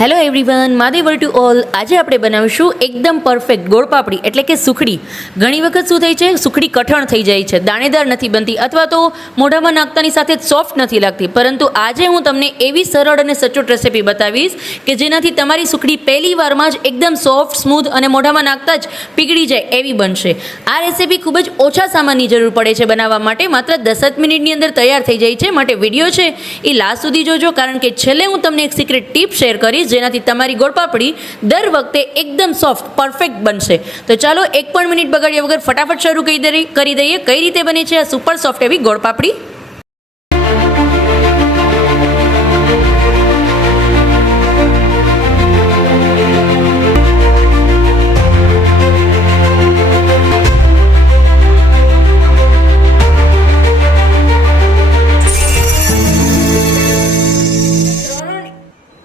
Hello everyone, માદેવર to all. આજે આપણે બનાવીશું એકદમ પરફેક્ટ ગોળ પાપડી એટલે કે સુખડી. ઘણી વખત શું થાય છે, સુખડી કઠણ થઈ જાય છે, દાણેદાર નથી બનતી અથવા તો મોઢામાં નાખતાની સાથે જ સોફ્ટ નથી લાગતી. પરંતુ આજે હું તમને એવી સરળ અને સચોટ રેસીપી બતાવીશ કે જેનાથી તમારી સુખડી પહેલી વારમાં જ એકદમ સોફ્ટ, સ્મૂધ અને મોઢામાં નાખતા જ પીગળી જાય એવી બનશે. આ રેસીપી ખૂબ જ ઓછા સામાનની જરૂર પડે છે બનાવવા માટે. માત્ર 10 જ મિનિટની અંદર તૈયાર થઈ જાય છે. માટે વિડીયો છે એ લાસ્ટ સુધી જોજો, કારણ કે છેલ્લે હું તમને એક સિક્રેટ ટીપ શેર કરીશ જેનાથી તમારી ગોળ પાપડી દર વખતે એકદમ સોફ્ટ પરફેક્ટ બનશે. તો ચાલો એક પણ મિનિટ બગાડ્યા વગર ફટાફટ શરૂ કરી દઈએ કઈ રીતે બને છે આ સુપર સોફ્ટ એવી ગોળ પાપડી.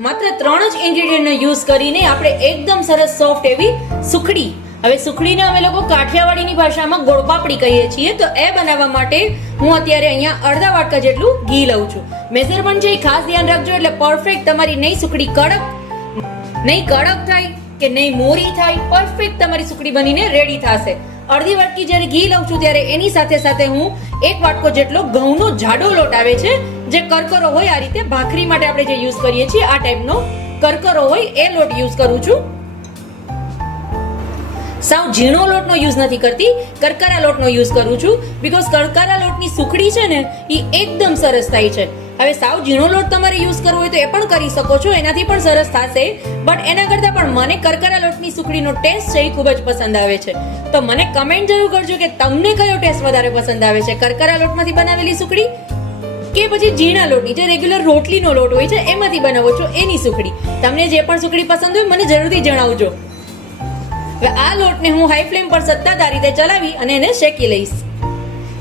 માત્ર 3 જ ઇન્ગ્રેડિયન્ટનો યુઝ કરીને આપણે એકદમ સરસ સોફ્ટ એવી સુખડી. હવે સુખડીને અમે લોકો કાઠિયાવાડીની ભાષામાં ગોળ પાપડી કહીએ છીએ. તો એ બનાવવા માટે હું અત્યારે અહીંયા અડધા વાટકા જેટલું ઘી લઉં છું. મેઝરમેન્ટ છે એ ખાસ ધ્યાન રાખજો, એટલે પરફેક્ટ તમારી નહીં સુખડી કડક થાય કે નહીં મોરી થાય, પરફેક્ટ તમારી સુખડી બનીને રેડી થશે. અડધી વાટકી જ્યારે ઘી લઉં છું ત્યારે એની સાથે સાથે હું 1 વાટકો જેટલો ઘઉંનો જાડો લોટ આવે છે, જે કરકરો હોય, આ રીતે ભાખરી માટે આપણે જે યુઝ કરીએ છીએ આ ટાઈપનો કરકરો હોય એ લોટ યુઝ કરું છું. સાવ ઝીણો લોટનો યુઝ નથી કરતી, કરકરા લોટનો યુઝ કરું છું. બીકોઝ કરકરા લોટની સુખડી છે ને એ એકદમ સરસ થાય છે. હવે સાવ ઝીણો લોટ તમારે યુઝ કરવો હોય તો એ પણ કરી શકો છો, એનાથી પણ સરસ થશે. બટ એના કરતાં પણ મને કરકરા લોટની સુખડીનો ટેસ્ટ છે એ ખૂબ જ પસંદ આવે છે. તો મને કમેન્ટ જરૂર કરજો કે તમને કયો ટેસ્ટ વધારે પસંદ આવે છે, કરકરા લોટમાંથી બનાવેલી સુખડી કે પછી ઝીણા લોટની, જે રેગ્યુલર રોટલીનો લોટ હોય છે એમાંથી બનાવો છો એની સુખડી. તમને જે પણ સુખડી પસંદ હોય મને જરૂરથી જણાવજો. હવે આ લોટને હું હાઈ ફ્લેમ પર સતત આ રીતે ચલાવી અને એને શેકી લઈશ.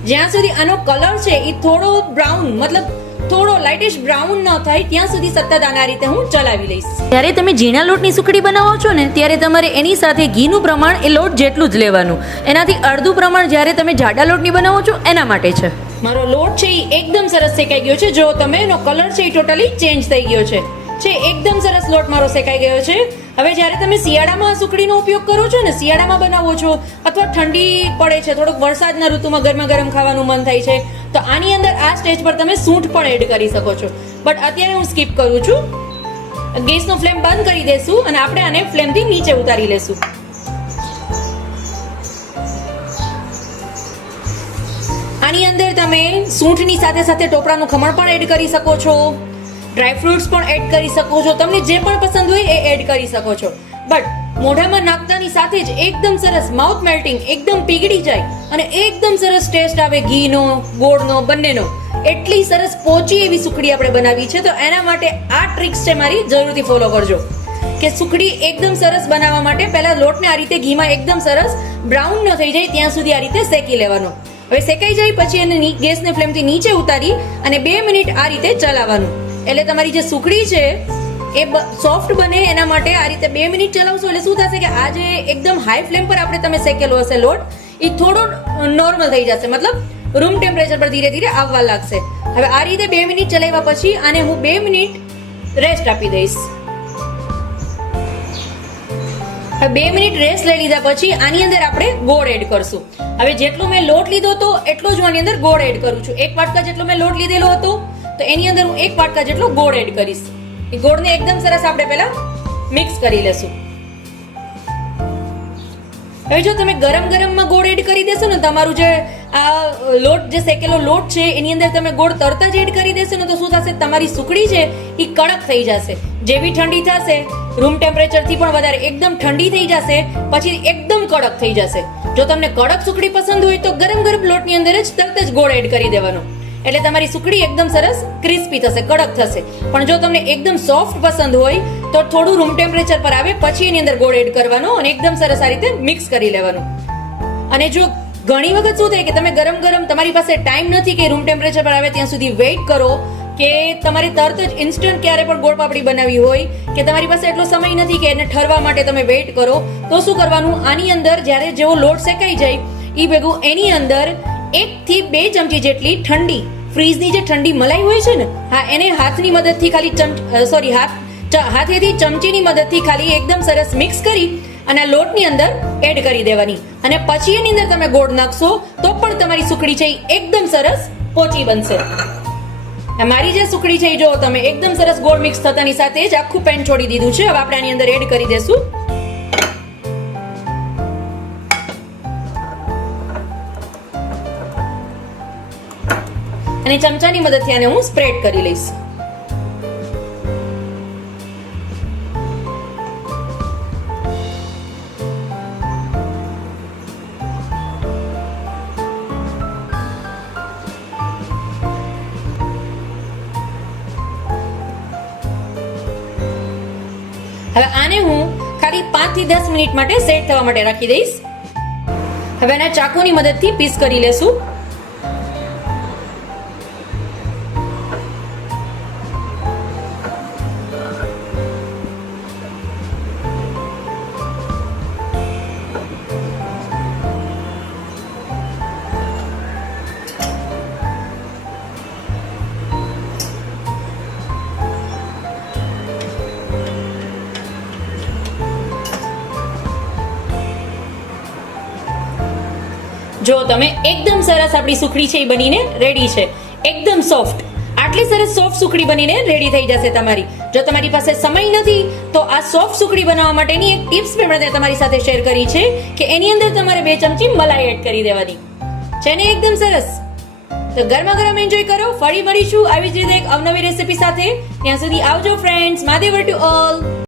જ્યાં સુધી આનો કલર છે એ થોડો બ્રાઉન, મતલબ થોડો લાઇટિશ બ્રાઉન ન થાય ત્યાં સુધી સતત આના રીતે હું ચલાવી લઈશ. જ્યારે તમે ઝીણા લોટની સુખડી બનાવો છો ને ત્યારે તમારે એની સાથે ઘીનું પ્રમાણ એ લોટ જેટલું જ લેવાનું. એનાથી અડધું પ્રમાણ જ્યારે તમે જાડા લોટની બનાવો છો એના માટે છે. મારો લોટ છે એ એકદમ સરસ શેકાઈ ગયો છે. જો તમે એનો કલર છે એ ટોટલી ચેન્જ થઈ ગયો છે. એકદમ સરસ લોટ મારો શેકાઈ ગયો છે. હવે જ્યારે તમે શિયાળામાં સુખડીનો ઉપયોગ કરો છો ને, શિયાળામાં બનાવો છો અથવા ઠંડી પડે છે, થોડુંક વરસાદના ઋતુમાં ગરમા ગરમ ખાવાનું મન થાય છે, તો આની અંદર આ સ્ટેજ પર તમે સૂંઠ પણ એડ કરી શકો છો. બટ અત્યારે હું સ્કીપ કરું છું. ગેસનો ફ્લેમ બંધ કરી દેશું અને આપણે આને ફ્લેમથી નીચે ઉતારી લેશું. આની અંદર તમે સૂંઠની સાથે સાથે ટોપરાનું ખમણ પણ એડ કરી શકો છો, ડ્રાય ફ્રૂટ્સ પણ એડ કરી શકો છો, તમને જે પણ પસંદ હોય એ એડ કરી શકો છો. બટ મોઢામાં નાખતાની સાથે જ એકદમ સરસ માઉથ મેલ્ટિંગ, એકદમ પીગળી જાય અને એકદમ સરસ ટેસ્ટ આવે ઘીનો, ગોળનો, બંનેનો. એટલી સરસ પોચી એવી સુખડી આપણે બનાવી છે. તો એના માટે આ ટ્રિક્સ છે મારી, જરૂરથી ફોલો કરજો. કે સુખડી એકદમ સરસ બનાવવા માટે પહેલા લોટને આ રીતે ઘીમાં એકદમ સરસ બ્રાઉન ન થઈ જાય ત્યાં સુધી આ રીતે શેકી લેવાનો. હવે શેકાઈ જાય પછી એને ગેસને ફ્લેમથી નીચે ઉતારી અને 2 મિનિટ આ રીતે ચલાવવાનું. એટલે તમારી જે સુખડી છે એ સોફ્ટ બને એના માટે આ રીતે 2 મિનિટ ચલાવશો એટલે શું થશે કે આ જે એકદમ હાઈ ફ્લેમ પર આપણે તમે શેકેલો હશે લોટ એ થોડો નોર્મલ થઈ જશે, મતલબ રૂમ ટેમ્પરેચર પર ધીરે ધીરે આવવા લાગશે. હવે આ રીતે 2 મિનિટ ચલાવ્યા પછી આને હું 2 મિનિટ રેસ્ટ આપી દઈશ. હવે 2 મિનિટ રેસ્ટ લઈ લીધા પછી આની અંદર આપણે ગોળ એડ કરશું. હવે જેટલો મેં લોટ લીધો હતો એટલો જ હું આની અંદર ગોળ એડ કરું છું. 1 વાટકા જેટલો મેં લોટ લીધેલો હતો તો એની અંદર હું 1 વાટકા જેટલો ગોળ એડ કરીશ. એ ગોળને એકદમ સરસ આપણે પહેલા મિક્સ કરી લેશું. હવે જો તમે ગરમમાં ગોળ એડ કરી દેશો ને, તમારું જે આ લોટ, જે શેકેલો લોટ છે એની અંદર તમે ગોળ તરત જ એડ કરી દેશો ને, તો શું થશે, તમારી સુખડી છે એ કડક થઈ જશે. જેવી ઠંડી થશે, રૂમ ટેમ્પરેચરથી પણ વધારે એકદમ ઠંડી થઈ જશે, પછી એકદમ કડક થઈ જશે. જો તમને કડક સુખડી પસંદ હોય તો ગરમ લોટની અંદર જ તરત જ ગોળ એડ કરી દેવાનો, એટલે તમારી સુખડી એકદમ સરસ ક્રિસ્પી થશે, કડક થશે. પણ જો તમને એકદમ સોફ્ટ પસંદ હોય તો થોડું રૂમ ટેમ્પરેચર પર આવે પછી એની અંદર ગોળ એડ કરવાનો અને એકદમ સરસ આ રીતે મિક્સ કરી લેવાનું. અને જો ઘણી વખત શું થાય કે તમે ગરમ તમારી પાસે ટાઈમ નથી કે રૂમ ટેમ્પરેચર પર આવે ત્યાં સુધી વેઇટ કરો, કે તમારે તરત જ ઇન્સ્ટન્ટ ક્યારે પણ ગોળ પાપડી બનાવવી હોય કે તમારી પાસે એટલો સમય નથી કે એને ઠરવા માટે તમે વેઇટ કરો, તો શું કરવાનું, આની અંદર જ્યારે જેવો લોટ શેકાઈ જાય એ ભેગું એની અંદર 1 થી 2 ચમચી જેટલી ઠંડી ફ્રીજની જે ઠંડી મલાઈ હોય છે ને, હા, એને હાથની મદદથી ખાલી હાથ હાથેથી ચમચીની મદદથી ખાલી એકદમ સરસ મિક્સ કરી અને લોટની અંદર એડ કરી દેવાની, અને પછી એની અંદર તમે ગોળ નાખશો તો પણ તમારી સુખડી છે એ એકદમ સરસ પોચી બનશે. મારી જે સુખડી છે જો તમે એકદમ સરસ ગોળ મિક્સ થતાની સાથે જ આખું પેન છોડી દીધું છે. હવે આપણે આની અંદર એડ કરી દેશું. અને ચમચાની મદદથી આને હું સ્પ્રેડ કરી લઈશ. હવે આને હું ખાલી 5 થી 10 મિનિટ માટે સેટ થવા માટે રાખી દઈશ. હવે આને ચાકુની મદદથી પીસ કરી લેશું. જો તમે એકદમ સરસ આપણી સુખડી છે એ બનીને રેડી છે, એકદમ સોફ્ટ. આટલી સરસ સોફ્ટ સુખડી બનીને રેડી થઈ જશે તમારી. જો તમારી પાસે સમય નથી તો આ સોફ્ટ સુખડી બનાવવા માટેની એક ટિપ્સ પણ મેં તમારી સાથે શેર કરી છે કે એની અંદર તમારે 2 ચમચી મલાઈ એડ કરી દેવાની છે ને, એકદમ સરસ. તો ગરમા ગરમ એન્જોય કરો. ફરી મળીશું આવી જ રીતે એક અવનવી રેસીપી સાથે. ત્યાં સુધી આવજો ફ્રેન્ડ્સ. Mahadev to all.